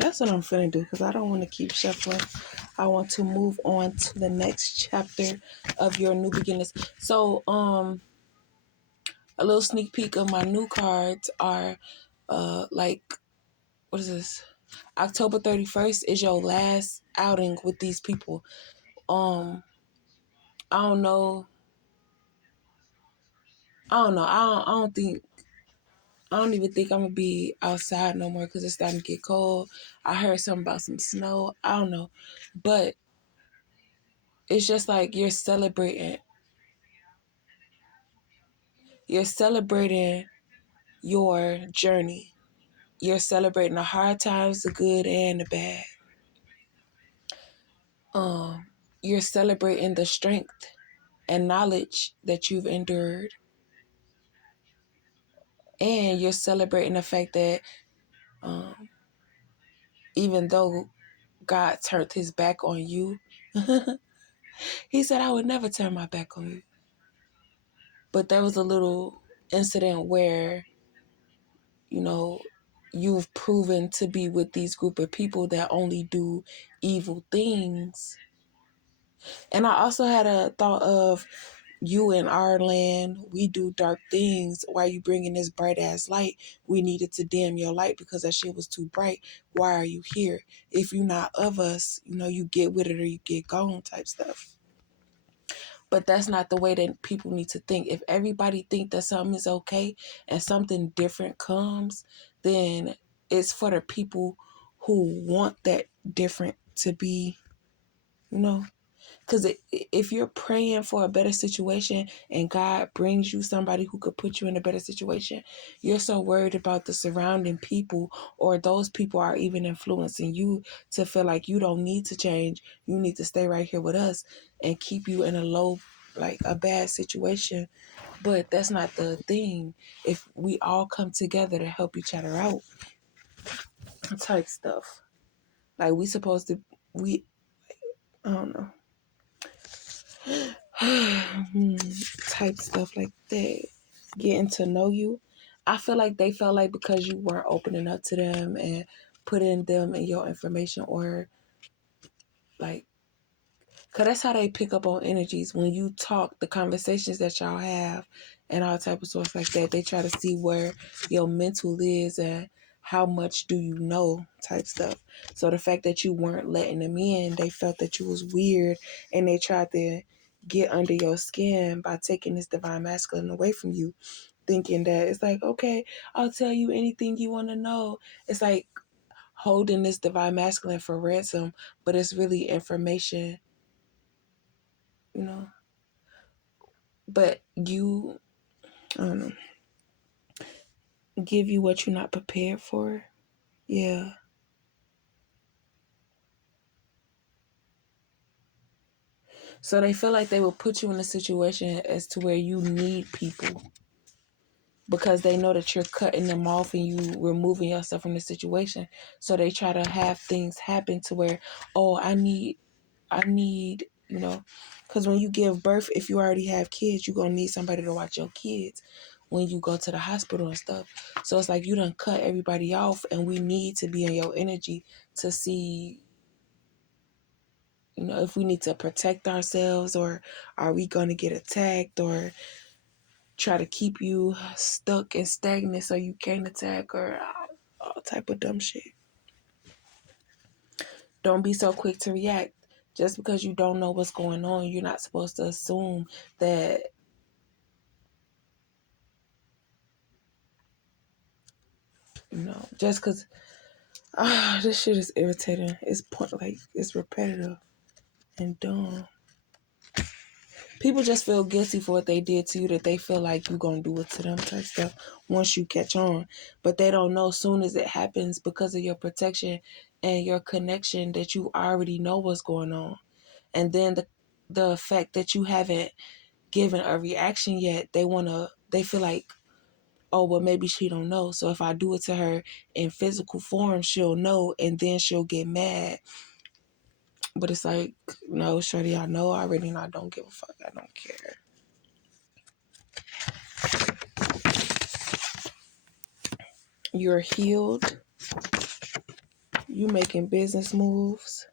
That's what I'm finna do because I don't want to keep shuffling. I want to move on to the next chapter of your new beginnings. So, a little sneak peek of my new cards are, like, what is this? October 31st is your last outing with these people. I don't know. I don't even think I'm gonna be outside no more because it's starting to get cold. I heard something about some snow. I don't know, but it's just like you're celebrating. You're celebrating your journey. You're celebrating the hard times, the good and the bad. You're celebrating the strength and knowledge that you've endured. And you're celebrating the fact that even though God turned his back on you, he said, I would never turn my back on you. But there was a little incident where, you know, you've proven to be with these group of people that only do evil things. And I also had a thought of you in our land, we do dark things. Why you bringing this bright ass light? We needed to dim your light because that shit was too bright. Why are you here? If you're not of us, you get with it or you get gone type stuff. But that's not the way that people need to think. If everybody think that something is okay and something different comes, then it's for the people who want that different to be, because if you're praying for a better situation and God brings you somebody who could put you in a better situation, you're so worried about the surrounding people, or those people are even influencing you to feel like you don't need to change. You need to stay right here with us and keep you in a bad situation. But that's not the thing. If we all come together to help each other out, type stuff. Like I don't know. Type stuff like that. Getting to know you. I feel like they felt like because you weren't opening up to them and putting them in your information, or like, because that's how they pick up on energies. When you talk, the conversations that y'all have and all type of stuff like that, they try to see where your mental is and how much do you know type stuff. So the fact that you weren't letting them in, they felt that you was weird and they tried to get under your skin by taking this divine masculine away from you, thinking that it's like, okay, I'll tell you anything you want to know. It's like holding this divine masculine for ransom, but it's really information, you know. But I don't know, give you what you're not prepared for. Yeah. So they feel like they will put you in a situation as to where you need people because they know that you're cutting them off and you removing yourself from the situation. So they try to have things happen to where, oh, I need, because when you give birth, if you already have kids, you're going to need somebody to watch your kids when you go to the hospital and stuff. So it's like you done cut everybody off and we need to be in your energy to see, if we need to protect ourselves or are we going to get attacked or try to keep you stuck and stagnant so you can't attack or all type of dumb shit. Don't be so quick to react. Just because you don't know what's going on, you're not supposed to assume that, just because this shit is irritating. It's repetitive and dumb. People just feel guilty for what they did to you, that they feel like you gonna do it to them type stuff once you catch on. But they don't know soon as it happens because of your protection and your connection that you already know what's going on. And then the fact that you haven't given a reaction yet, they feel like, oh, well, maybe she don't know. So if I do it to her in physical form, she'll know and then she'll get mad. But it's like, no, shorty, I know already and I don't give a fuck. I don't care. You're healed. you making business moves.